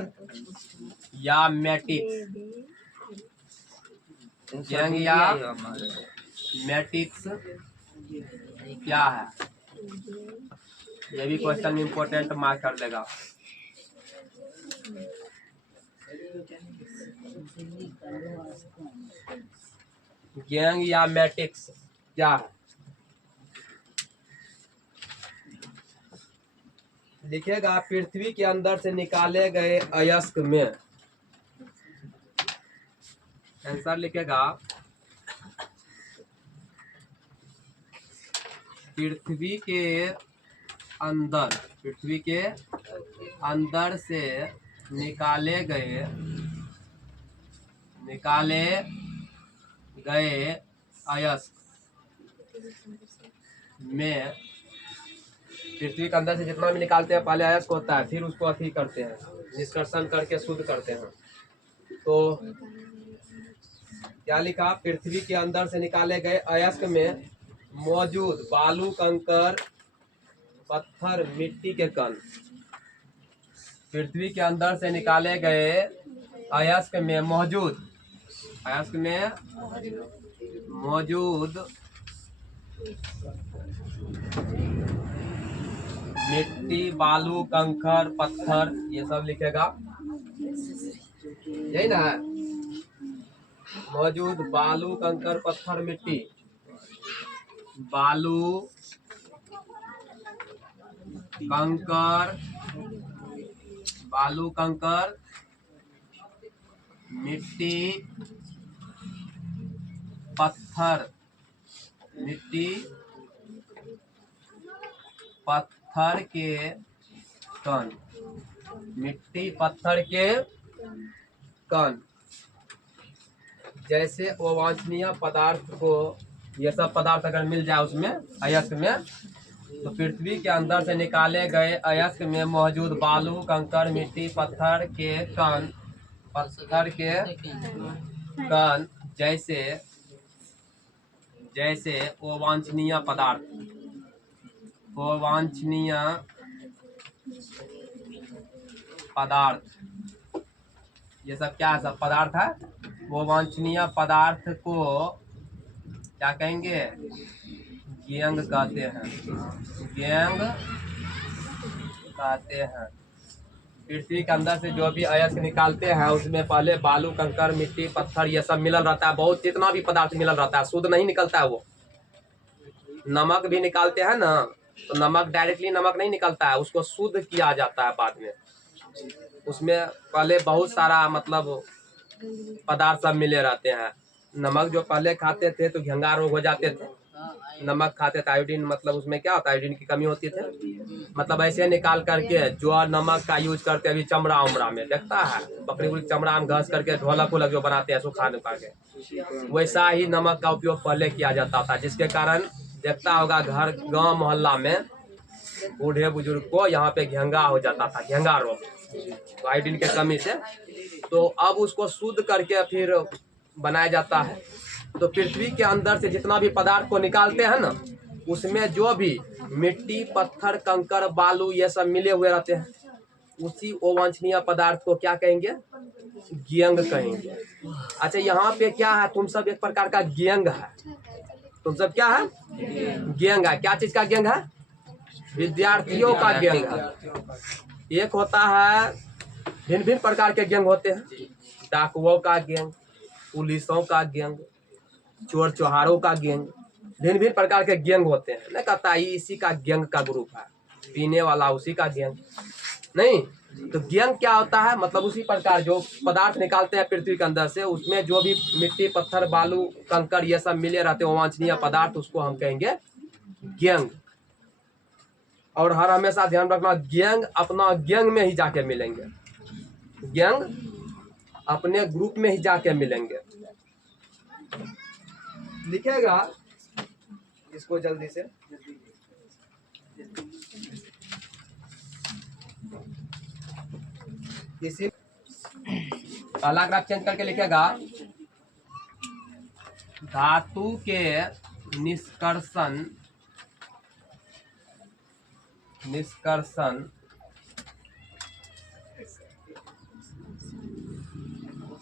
या मैट्रिक्स, गेंग या मैट्रिक्स क्या है, ये भी क्वेश्चन इंपोर्टेंट मार्क कर देगा। गेंग या मैट्रिक्स क्या है, लिखेगा पृथ्वी के अंदर से निकाले गए अयस्क में, आंसर लिखेगा पृथ्वी के अंदर से निकाले गए अयस्क में, पृथ्वी के अंदर से जितना भी निकालते हैं पहले अयस्क होता है, फिर उसको अथी करते हैं, निष्कर्षण करके शुद्ध करते हैं। तो क्या लिखा, पृथ्वी के अंदर से निकाले गए अयस्क में मौजूद बालू, कंकर, पत्थर, मिट्टी के कण। पृथ्वी के अंदर से निकाले गए अयस्क में मौजूद मिट्टी, बालू, कंकर, पत्थर, ये सब लिखेगा, यही ना है। मौजूद बालू, कंकर, पत्थर, मिट्टी, बालू, कंकर, मिट्टी, पत्थर के कण, मिट्टी, पत्थर के कण। जैसे अवांछनीय पदार्थ को, ये सब पदार्थ अगर मिल जाए उसमें अयस्क में, तो पृथ्वी के अंदर से निकाले गए अयस्क में मौजूद बालू, कंकर, मिट्टी, पत्थर के कण, जैसे अवांछनीय पदार्थ, ये सब क्या है, सब पदार्थ है। वो वांछनीय पदार्थ को क्या कहेंगे, गेंग कहते हैं। पृथ्वी के अंदर से जो भी अयस्क निकालते हैं उसमें पहले बालू, कंकर, मिट्टी, पत्थर, ये सब मिलल रहता है, बहुत जितना भी पदार्थ मिलल रहता है, शुद्ध नहीं निकलता है। वो नमक भी निकालते हैं ना, तो नमक डायरेक्टली नमक नहीं निकलता है, उसको शुद्ध किया जाता है बाद में। उसमें पहले बहुत सारा मतलब पदार्थ सब मिले रहते हैं। नमक जो पहले खाते थे तो घेंगा रोग हो जाते थे, नमक खाते थे, आयोडीन मतलब उसमें क्या होता है, आयोडीन की कमी होती थी। मतलब ऐसे निकाल करके जो नमक का यूज करते अभी चमड़ा उमड़ा में देखता है, बकरी उकरी चमड़ा में घस करके ढोलक वोलक जो बनाते हैं सुखा के, वैसा ही नमक का उपयोग पहले किया जाता था, जिसके कारण देखता होगा घर गांव मोहल्ला में बूढ़े बुजुर्ग को यहाँ पे घेंगा हो जाता था, घेंगा रोग, तो आयोडीन के कमी से। तो अब उसको शुद्ध करके फिर बनाया जाता है। तो पृथ्वी के अंदर से जितना भी पदार्थ को निकालते हैं ना, उसमें जो भी मिट्टी, पत्थर, कंकर, बालू ये सब मिले हुए रहते हैं, उसी अवांछनीय पदार्थ को क्या कहेंगे, गेंग कहेंगे। अच्छा, यहाँ पे क्या है, तुम सब एक प्रकार का गेंग है, तुम सब क्या है, गेंग है। क्या चीज का गेंग है, विद्यार्थियों का गेंग है। एक होता है, भिन्न भिन्न प्रकार के गेंग होते हैं, डाकुओं का गेंग, पुलिसों का गेंग, चोर चौहारों का गेंग, भिन्न भिन्न प्रकार के गेंग होते हैं। नहीं कहता है इसी का गेंग का ग्रुप है, पीने वाला उसी का गेंग नहीं। तो गेंग क्या होता है, मतलब उसी प्रकार जो पदार्थ निकालते हैं पृथ्वी के अंदर से, उसमें जो भी मिट्टी, पत्थर, बालू, कंकर ये सब मिले रहते हैं अवांछनीय पदार्थ, उसको हम कहेंगे गेंग। और हर हमेशा ध्यान रखना, गेंग अपना गेंग में ही जाके मिलेंगे, गेंग अपने ग्रुप में ही जाके मिलेंगे। लिखेगा इसको जल्दी से, इसी पहला ग्राफ चेंज करके लिखेगा धातु के निष्कर्षण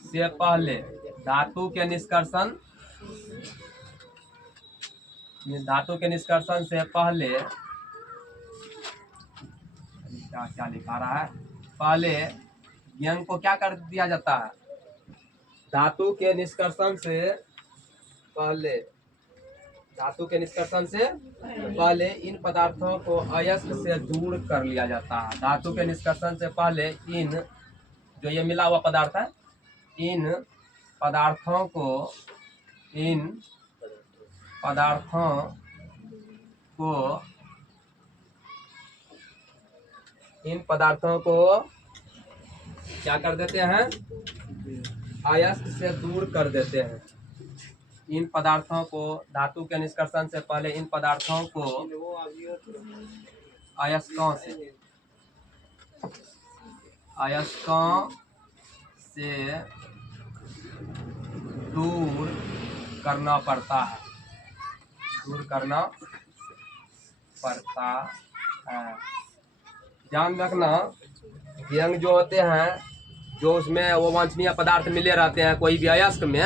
से पहले धातु के निष्कर्षण से पहले क्या लिखा रहा है, पहले यंग को क्या कर दिया जाता है, धातु के निष्कर्षण से पहले इन पदार्थों को अयस्क से दूर कर लिया जाता है। धातु के निष्कर्षण से पहले इन जो ये मिला हुआ पदार्थ है, इन पदार्थों को क्या कर देते हैं, अयस्क से दूर कर देते हैं। इन पदार्थों को धातु के निष्कर्षण से पहले इन पदार्थों को अयस्कों से दूर करना पड़ता है। ध्यान रखना, यंग जो होते हैं, जो उसमें वो वांछनीय पदार्थ मिले रहते हैं कोई भी अयस्क में,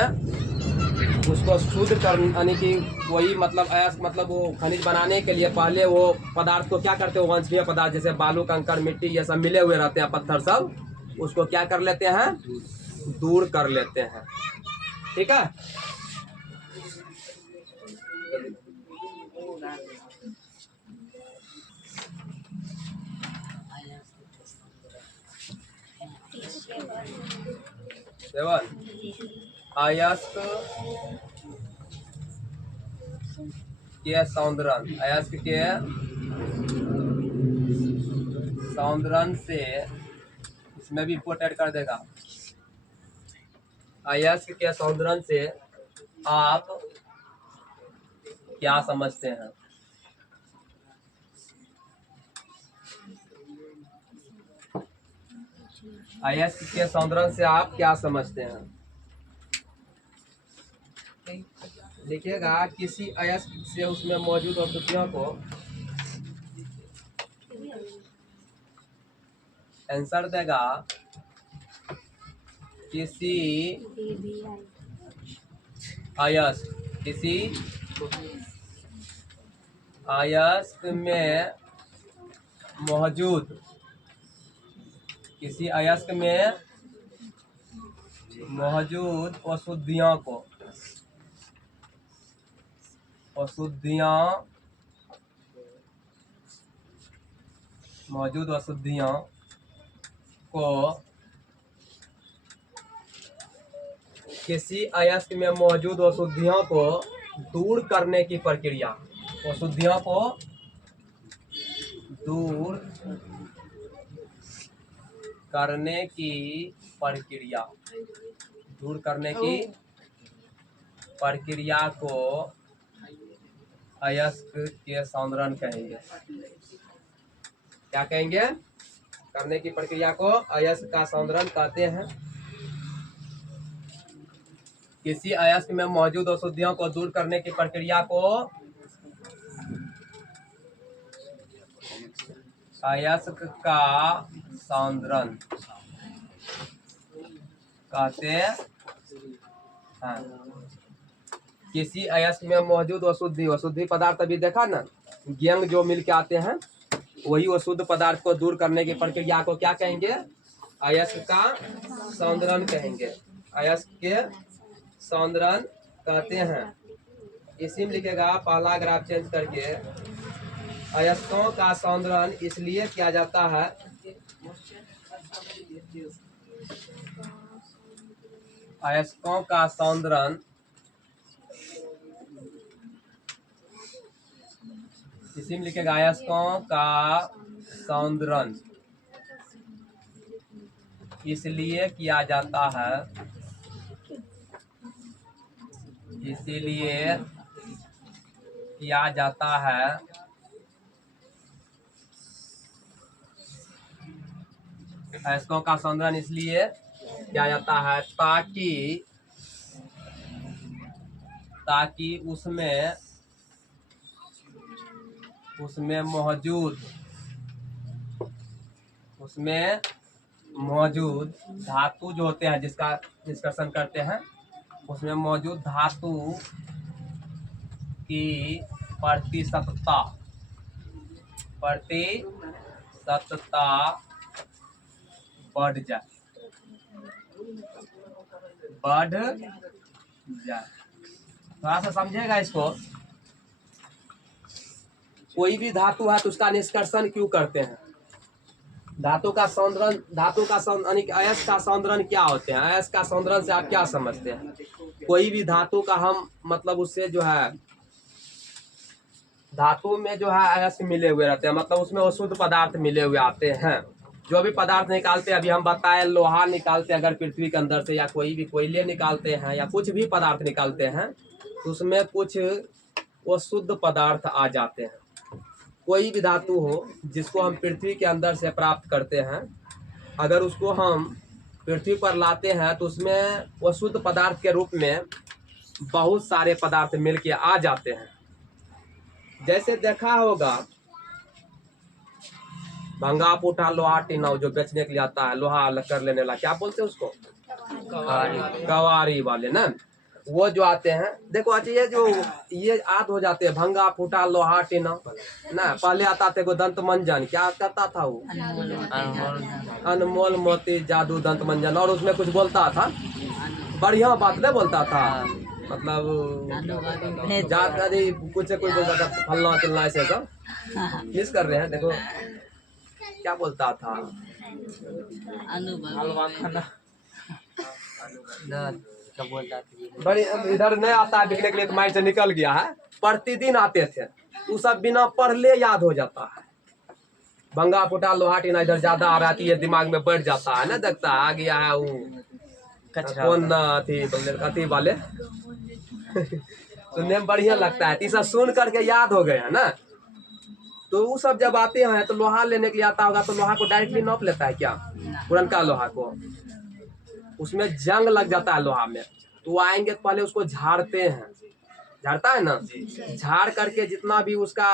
उसको शुद्ध कर, यानी कि वही मतलब अयस्क मतलब वो खनिज बनाने के लिए पहले वो पदार्थ को क्या करते हैं, वांछनीय पदार्थ जैसे बालू, कंकड़, मिट्टी ये सब मिले हुए रहते हैं, पत्थर सब, उसको क्या कर लेते हैं, दूर कर लेते हैं। ठीक है। अयस्क के सौंदर्य से, इसमें भी पोट ऐड कर देगा, अयस्क के सौंदर्य से आप क्या समझते हैं? अयस्क के सौंदर्य से आप क्या समझते हैं? लिखिएगा किसी अयस्क से उसमें मौजूद अशुद्धियों को, आंसर देगा किसी अयस्क में मौजूद, किसी अयस्क में मौजूद अशुद्धियों को किसी अयस्क में मौजूद अशुद्धियों को दूर करने की प्रक्रिया, अशुद्धियों को दूर करने की प्रक्रिया को अयस्क के सौंदर्य कहेंगे। क्या कहेंगे? करने की प्रक्रिया को अयस्क का सौंदर्य कहते हैं। किसी अयस्क में मौजूद अशुद्धियों को दूर करने की प्रक्रिया को अयस्क का सौंदर्य कहते हैं। किसी अयस्क में मौजूद अशुद्धि पदार्थ अभी देखा ना, यंग जो मिल के आते हैं, वही अशुद्ध पदार्थ को दूर करने की प्रक्रिया को क्या कहेंगे? अयस्क का सौंदर्य कहेंगे। अयस्क के सौंदर्य कहते हैं। इसी में लिखेगा पहला ग्राफ चेंज करके, अयस्कों का सौंदर्य इसलिए किया जाता है, अयस्कों का सौंदर्य इसी में लिखेगा अयस्कों का सौंदर्य इसलिए किया जाता है, अयस्कों का सौंदर्य इसलिए किया जाता है ताकि उसमें मौजूद धातु जो होते हैं, जिसका डिस्कशन करते हैं, उसमें मौजूद धातु की प्रतिशतता बढ़ जाए। थोड़ा सा समझेगा इसको। कोई भी धातु है तो उसका निष्कर्षण क्यों करते हैं? धातु का सौंदर्य अयस्क का सौंदर्य क्या होते हैं? अयस्क का सौंदर्य से आप क्या समझते हैं? कोई भी धातु का हम मतलब उससे जो है धातु में जो है अयस्क मिले हुए रहते हैं, मतलब उसमें अशुद्ध पदार्थ मिले हुए आते हैं। जो भी पदार्थ निकालते हैं, अभी हम बताए लोहा निकालते हैं अगर पृथ्वी के अंदर से, या कोई भी कोयले निकालते हैं, या कुछ भी पदार्थ निकालते हैं, तो उसमें कुछ अशुद्ध पदार्थ आ जाते हैं। कोई भी धातु हो जिसको हम पृथ्वी के अंदर से प्राप्त करते हैं, अगर उसको हम पृथ्वी पर लाते हैं तो उसमें अशुद्ध पदार्थ के रूप में बहुत सारे पदार्थ मिलके आ जाते हैं। जैसे देखा होगा भंगा पुठा लोहा टीना जो बेचने के लिए आता है, लोहा कर लेने वाला, क्या बोलते हैं उसको? कवारी वाले ना, वो जो आते हैं। देखो अच्छा, ये आद हो जाते हैं भंगा फूटा लोहा टीना ना। पहले आता था दंत मंजन, क्या करता था वो? अनमोल मोती जादू दंत मंजन, और उसमें कुछ बोलता था, बढ़िया बात नहीं बोलता था, मतलब कुछ से कुछ बोलता था, फलना चिलना ऐसे सब मिस कर रहे हैं। देखो क्या बोलता था, बड़ी इधर नहीं आता है बिकने के लिए तो माइंड से निकल गया है। प्रतिदिन आते थे, वो सब बिना पढ़ले याद हो जाता है। भंगा फुटा लोहा टीना इधर ज्यादा आ रहा है, ये दिमाग में बैठ जाता है ना। देखता आ गया है वो कौन अथी वाले सुनने में बढ़िया लगता है, सब सुन करके याद हो गए है ना। तो वो सब जब आते हैं तो लोहा लेने के लिए आता होगा, तो लोहा को डायरेक्टली नोप लेता है क्या? पुरनका लोहा को उसमें जंग लग जाता है लोहा में, तो वो आएंगे तो पहले उसको झाड़ते हैं, झाड़ता है ना, झाड़ करके जितना भी उसका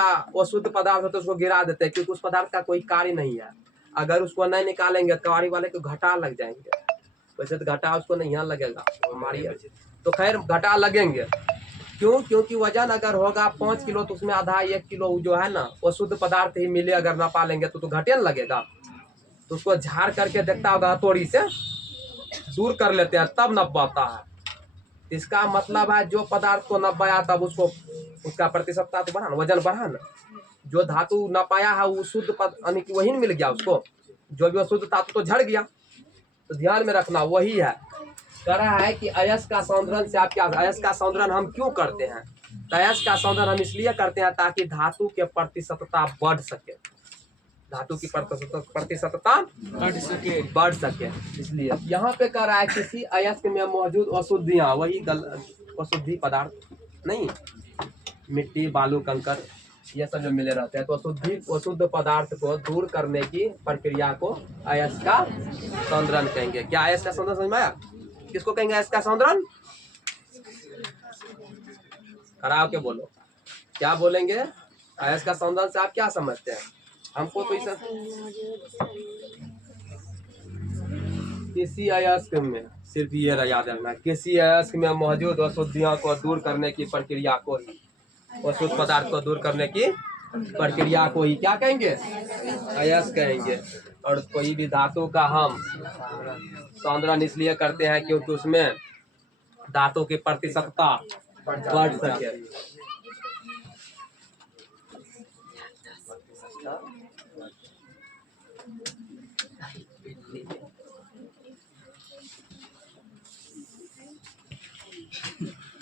अशुद्ध पदार्थ होता है उसको गिरा देते हैं, क्योंकि उस पदार्थ का कोई कार्य नहीं है। अगर उसको नहीं निकालेंगे तो कवाड़ी वाले को घाटा लग जाएंगे। वैसे तो घाटा उसको नहीं लगेगा, हमारी तो खैर घाटा लगेंगे। क्यों? क्योंकि वजन अगर होगा 5 किलो तो उसमें आधा 1 किलो जो है ना अशुद्ध पदार्थ ही मिले, अगर ना पालेंगे तो घाटे न लगेगा। तो उसको झाड़ करके देखता होगा हथौड़ी से दूर कर लेते हैं, तब नपाता है। इसका मतलब है जो पदार्थ को नपाया तब उसको उसका प्रतिशतता तो बढ़ा ना, वजन बढ़ा ना। जो धातु नपाया है वो शुद्ध यानी कि वही मिल गया उसको, जो भी अशुद्ध धातु तो झड़ गया। तो ध्यान में रखना वही है। कह रहा है कि अयस्क का सौंदर्य से आप क्या, अयस्क का सौंदर्य हम क्यों करते हैं? तो अयस्क का सौंदर्य हम इसलिए करते हैं ताकि धातु के प्रतिशतता बढ़ सके, धातु की प्रतिशतता बढ़ सके। इसलिए यहाँ पे कह रहा है किसी अयस्क में मौजूद अशुद्धियां, वही अशुद्धि पदार्थ नहीं, मिट्टी बालू कंकर ये सब जो मिले रहते हैं, तो अशुद्ध पदार्थ को दूर करने की प्रक्रिया को अयस्क का सौंदर्य कहेंगे। क्या अयस्क का सौंदर्य समझ में आया? किसको कहेंगे अयस्क का सौंदर्य? खराब के बोलो, क्या बोलेंगे? अयस्क का सौंदर्य से आप क्या समझते हैं? हमको तो इसे किसी अयस्क में, सिर्फ ये याद रखना, किसी अयस्क में मौजूद अशुद्धियों को दूर करने की प्रक्रिया को ही, अशुद्ध पदार्थ को दूर करने की प्रक्रिया को ही क्या कहेंगे? अयस्क कहेंगे। और कोई भी धातु का हम सौंदर्य इसलिए करते हैं क्योंकि उसमें धातु की प्रतिशतता बढ़ सके।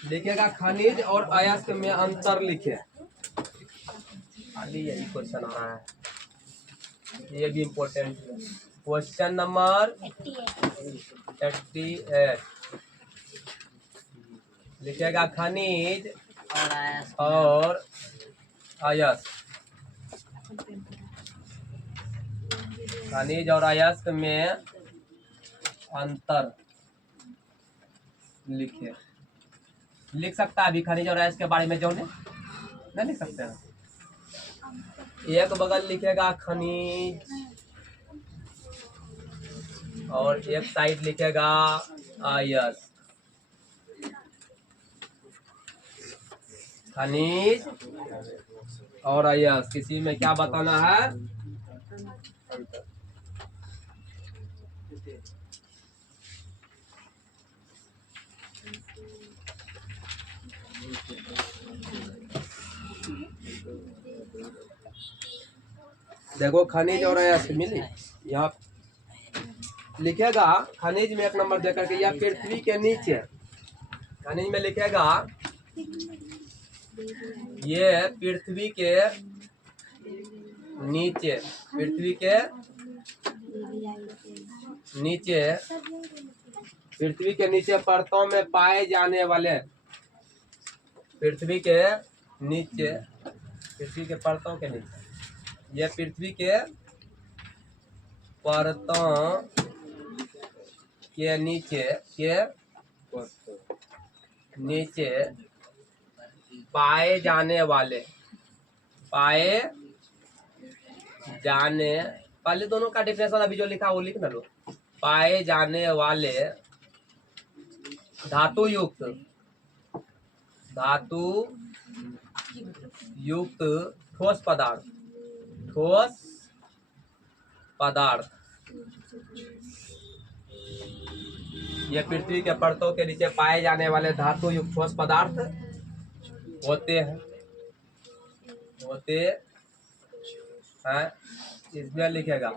लिखेगा खनिज और अयस्क में अंतर लिखे, खाली यही क्वेश्चन आ रहा है, ये भी इम्पोर्टेंट है। क्वेश्चन नंबर 88 लिखेगा खनिज और अयस्क खनिज और अयस्क में अंतर लिखे। लिख सकता है अभी खनिज और अयस्क के बारे में जो नहीं लिख सकते हैं। एक बगल लिखेगा खनिज और एक साइड लिखेगा अयस्क। खनिज और अयस्क, किसी में क्या बताना है? अंतर। देखो खनिज और अयस्क मिली, यहाँ लिखेगा खनिज में 1 नंबर देकर के, या पृथ्वी के नीचे। खनिज में लिखेगा ये पृथ्वी के नीचे, पृथ्वी के नीचे, पृथ्वी के नीचे परतों में पाए जाने वाले, पृथ्वी के नीचे, पृथ्वी के परतों के नीचे, ये पृथ्वी के परतों के नीचे, पाए जाने वाले, पाए जाने, पहले दोनों का डिफरेंस अभी जो लिखा वो लिख ना लो। पाए जाने वाले धातु युक्त, धातु युक्त ठोस पदार्थ, ठोस पदार्थ, ये पृथ्वी के परतों के नीचे पाए जाने वाले धातु युक्त ठोस पदार्थ होते हैं, इसमें लिखेगा।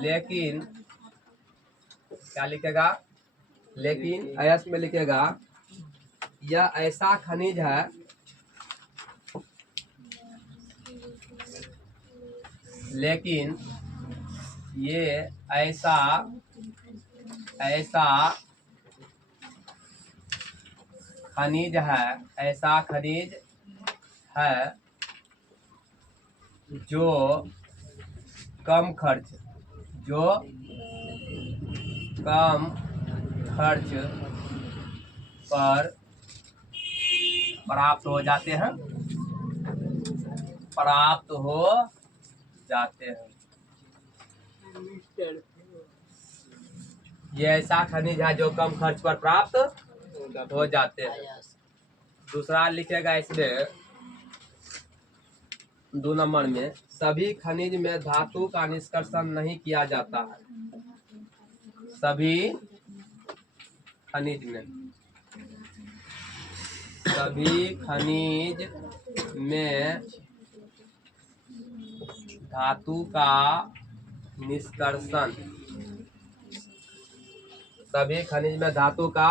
लेकिन क्या लिखेगा? लेकिन अयस्क में लिखेगा यह ऐसा खनिज है लेकिन ये ऐसा खनिज है, ऐसा खनिज है जो कम खर्च पर प्राप्त हो जाते हैं, ये ऐसा खनिज है जो कम खर्च पर प्राप्त हो जाते हैं। दूसरा लिखेगा इसमें 2 नंबर में, सभी खनिज में धातु का निष्कर्षण नहीं किया जाता है। सभी खनिज में धातु का निष्कर्षण, सभी खनिज में धातु का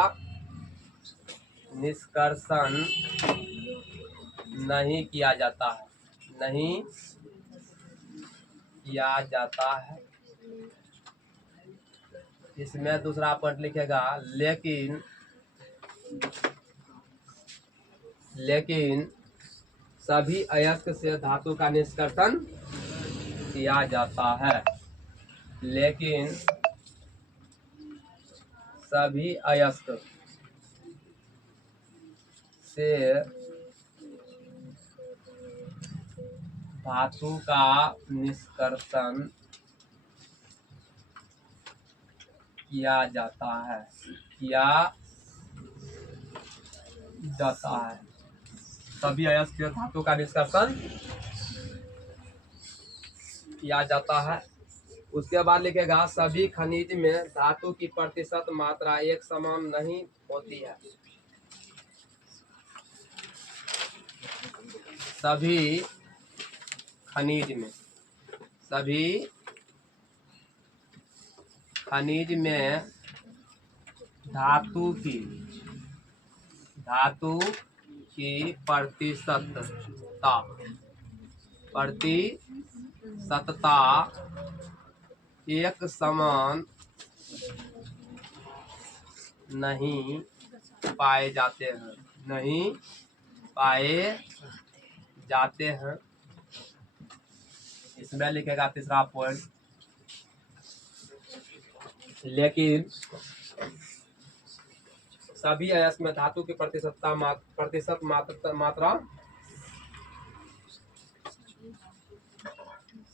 निष्कर्षण नहीं किया जाता है, नहीं किया जाता है। इसमें दूसरा पॉइंट लिखेगा लेकिन सभी अयस्क से धातु का निष्कर्षण किया जाता है। लेकिन सभी अयस्क से धातु का निष्कर्षण किया जाता है, सभी अयस्क से धातु का निष्कर्षण किया जाता है। उसके बाद लिखेगा सभी खनिज में धातु की प्रतिशत मात्रा एक समान नहीं होती है। सभी खनिज में धातु की प्रतिशतता एक समान नहीं पाए जाते हैं, इसमें लिखेगा तीसरा पॉइंट, लेकिन सभी अयस्क में धातु की प्रतिशत मात्रा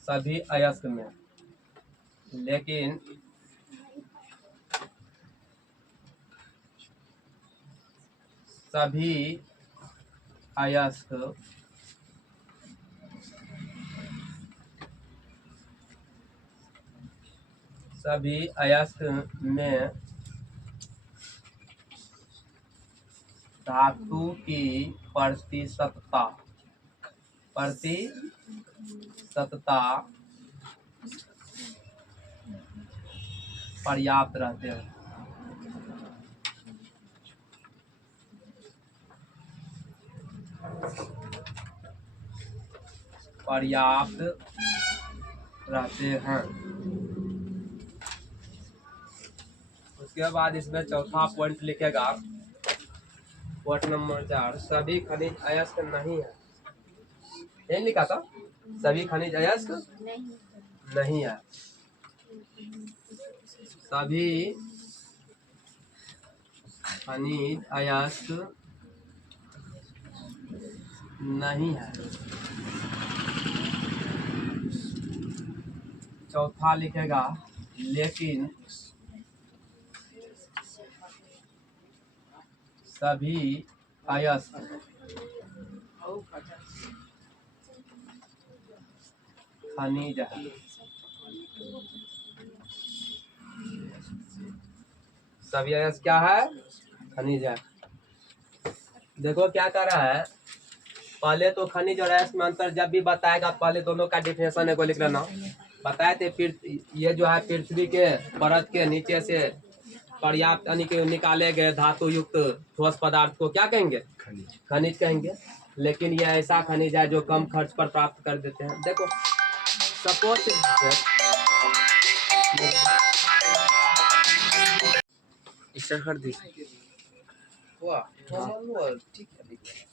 सभी अयस्क में, लेकिन सभी अयस्क में धातु की प्रतिशतता पर्याप्त रहते हैं। उसके बाद इसमें चौथा पॉइंट लिखेगा, पॉइंट नंबर 4, सभी खनिज अयस्क नहीं है। यही लिखा था, सभी खनिज अयस्क नहीं है। सभी खनिज अयस्क नहीं है। चौथा लिखेगा, लेकिन सभी अयस्क खनिज है। सभी अयस्क क्या है? खनिज है। देखो क्या कर रहा है, पहले तो खनिज और अयस्क में अंतर जब भी बताएगा पहले दोनों का डिफिनेशन है को लिख लेना। बताए थे फिर ये जो है पृथ्वी के परत के नीचे से पर्याप्त यानी कि निकाले गए धातु युक्त ठोस पदार्थ को क्या कहेंगे? खनिज कहेंगे। लेकिन ये ऐसा खनिज है जो कम खर्च पर प्राप्त कर देते हैं। देखो सपोज स्टार्ट कर दी,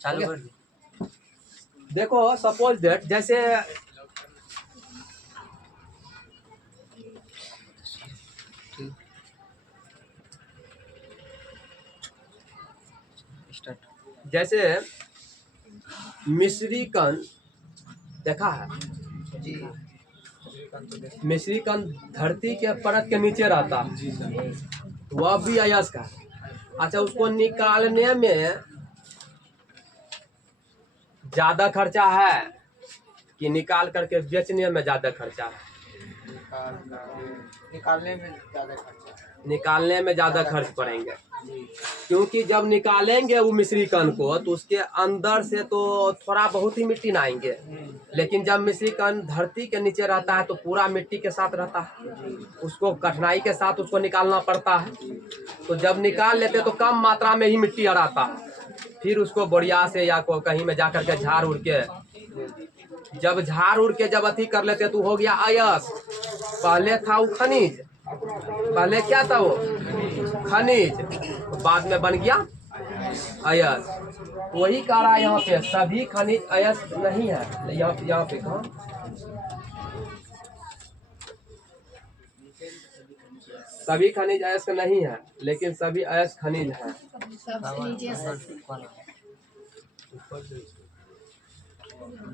चालू कर दी। देखो सपोज दैट जैसे जैसे मिश्री कण देखा है जी, मिश्री कण धरती के परत के नीचे रहता है, वह भी अयस्क है। अच्छा, उसको निकालने में ज्यादा खर्चा है कि निकाल करके बेचने में ज्यादा खर्चा है? निकालने में ज्यादा खर्च पड़ेंगे, क्योंकि जब निकालेंगे वो मिश्री कण को तो उसके अंदर से तो थोड़ा बहुत ही मिट्टी ना आएंगे, लेकिन जब मिश्री कण धरती के नीचे रहता है तो पूरा मिट्टी के साथ रहता है, उसको कठिनाई के साथ उसको निकालना पड़ता है। तो जब निकाल लेते तो कम मात्रा में ही मिट्टी हराता है, फिर उसको बढ़िया से या कहीं में जा करके झाड़ उड़ के, जब झाड़ उड़ के जब अथी कर लेते तो हो गया अयस्क। पहले था वो खनिज, पहले क्या था वो? खनिज, बाद में बन गया अयस्क। वही कह रहा है यहाँ पे, सभी खनिज अयस्क नहीं है। यहाँ पे कहा सभी खनिज अयस्क नहीं है, लेकिन सभी अयस्क खनिज है।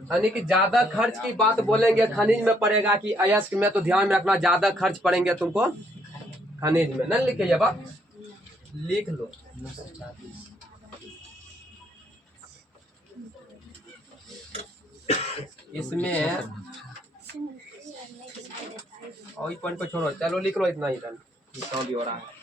यानी कि ज्यादा खर्च की बात बोलेंगे खनिज में पड़ेगा कि अयस्क में, तो ध्यान में रखना ज्यादा खर्च पड़ेंगे तुमको खनिज में। नहीं लिखे ये बात, लिख लो। इसमें और पॉइंट को छोड़ो, चलो लिख लो इतना ही, भी हो रहा है।